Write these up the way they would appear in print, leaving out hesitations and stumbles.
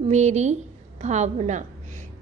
मेरी भावना।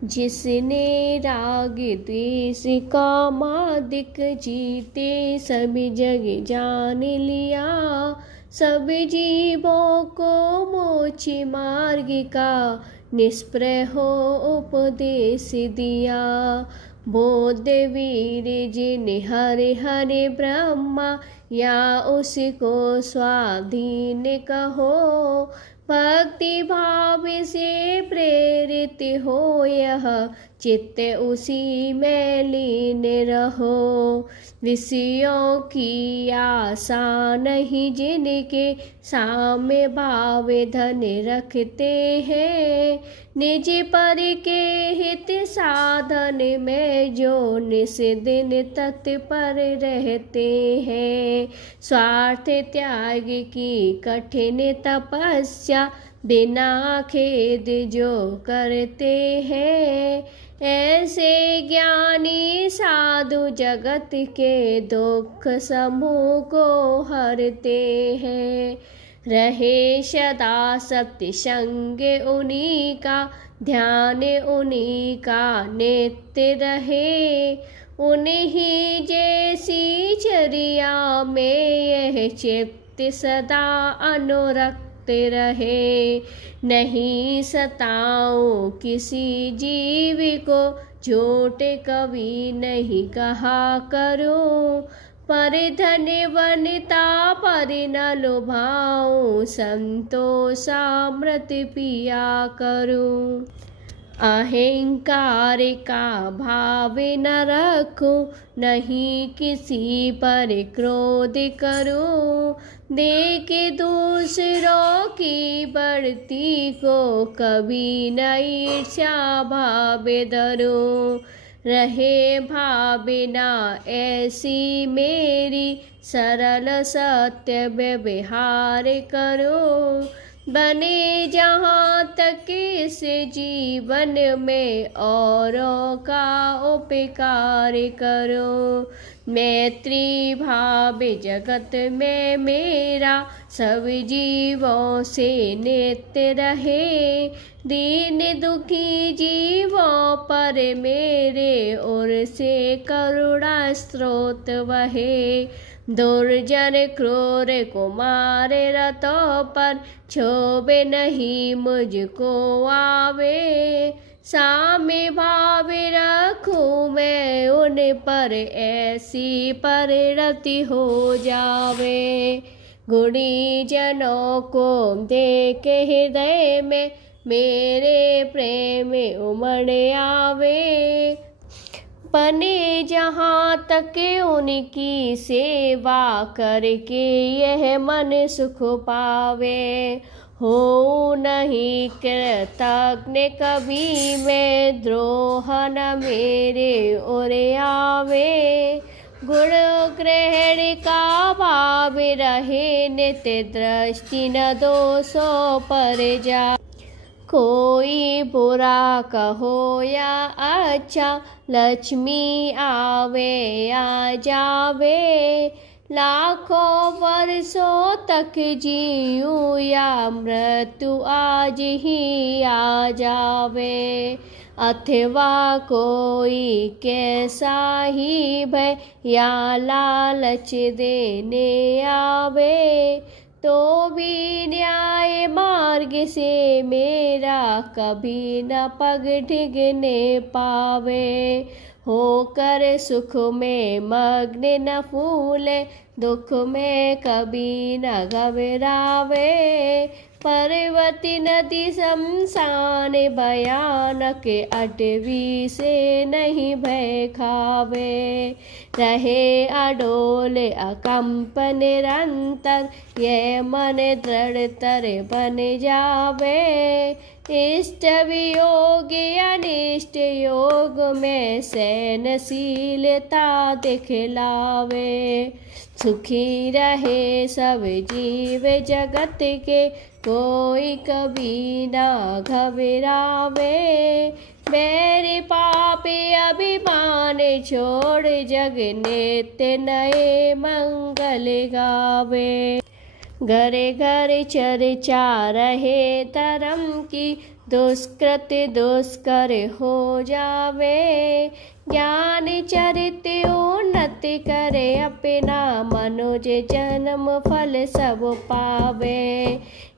जिसने राग द्वेष कामादिक जीते सब जग जान लिया, सब जीवों को मोक्ष मार्ग का निष्प्रह हो उपदेश दिया। बोध वीर जिन हरे हरे ब्रह्मा या उसको स्वाधीन कहो, भक्ति भाव से प्रेरित हो यह चित्त उसी में लीन रहो। विषयों की आशा नहीं जिनके साम्य भाव धन रखते हैं, निज पर के हित साधन में जो निस दिन तत्पर रहते हैं। स्वार्थ त्याग की कठिन तपस्या बिना खेद जो करते हैं, ऐसे ज्ञानी साधु जगत के दुख समूह को हरते हैं। रहे सदा सत्य संग उन्हीं का, ध्यान उन्हीं का नित्य रहे। उन्हीं जैसी चर्या में यह चित्त सदा अनुरक्त रहे। नहीं सताओ किसी जीव को, झूठ कभी नहीं कहा करो। पर धन वनिता पर न लुभाऊं, संतोषामृत पिया करूं। अहंकार का भाव न रखूं, नहीं किसी पर क्रोध करूं। देख दूसरों की बढ़ती को कभी न ईर्ष्या भाव धरूं। रहे भावना ऐसी मेरी, सरल सत्य व्यवहार करूं। बने जहाँ तक इस जीवन में औरों का उपकार करो। मैत्री भाव जगत में मेरा, सब जीवों से नित्य रहे। दीन दुखी जीवों पर मेरे ओर से करुणा स्रोत बहे। दुर्जन क्रूर कुमार रतों पर क्षोभे नहीं मुझको आवे। साम्य भाव रखूं मैं उन पर, ऐसी परिणति हो जावे। गुणी जनों को देख हृदय में मेरे प्रेम उमड़ आवे। बने जहाँ तक उनकी सेवा करके यह मन सुख पावे। हो नहीं कृतज्ञ कभी मैं, द्रोह न मेरे ओर आवे। गुण ग्रहण का भाव रहे नित्य, दृष्टि न दोषों पर जा। कोई बुरा कहो या अच्छा, लक्ष्मी आवे आ जावे। लाखों वर्षों तक जीऊं या मृत्यु आज ही आ जावे। अथवा कोई कैसा ही भय या लालच देने आवे, तो भी न्याय मार्ग से मेरा कभी न पग डिगने पावे। होकर सुख में मग्न न फूले, दुख में कभी न घबरावे। पर्वती नदी शमशान भयानक, अटवी से नहीं भय खावे। रहे अडोल अकंप निरंतर, यह मन दृढ़तर बन जावे। इष्ट वियोग अनिष्ट योग में सहनशीलता दिखलावे। सुखी रहे सब जीव जगत के, कोई कभी ना घबरावे। मेरे पापी अभिमान छोड़, जग नित्य नए मंगल गावे। घरे घरे चर्चा रहे धर्म की, दुष्कृत्य दुष्कर हो जावे। ज्ञान चरित्र उन्नति करे, अपना मनुज जन्म फल सब पावे।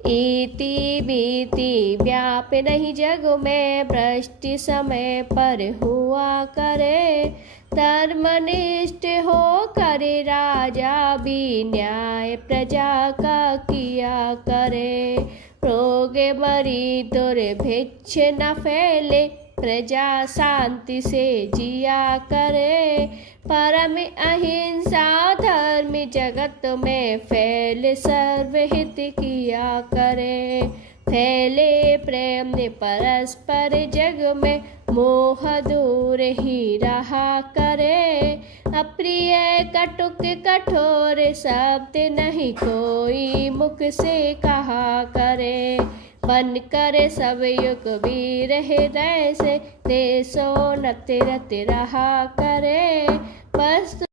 इति बीति व्याप नहीं जग में, भ्रष्ट समय पर हुआ करे। धर्मनिष्ठ हो करे राजा भी, न्याय प्रजा का किया करे। रोग मरी दुर्भिक्ष न फैले, प्रजा शांति से जिया करे। परम अहिंसा धर्म जगत में, फैले सर्वहित किया करे। फैले प्रेम परस्पर जग में, मोह दूर ही रहा करे। अप्रिय कटुक कठोर शब्द नहीं कोई मुख से कहा करे। बन करे सब युग वीर हृदय से, देशोन्नति रत रहा करे। बस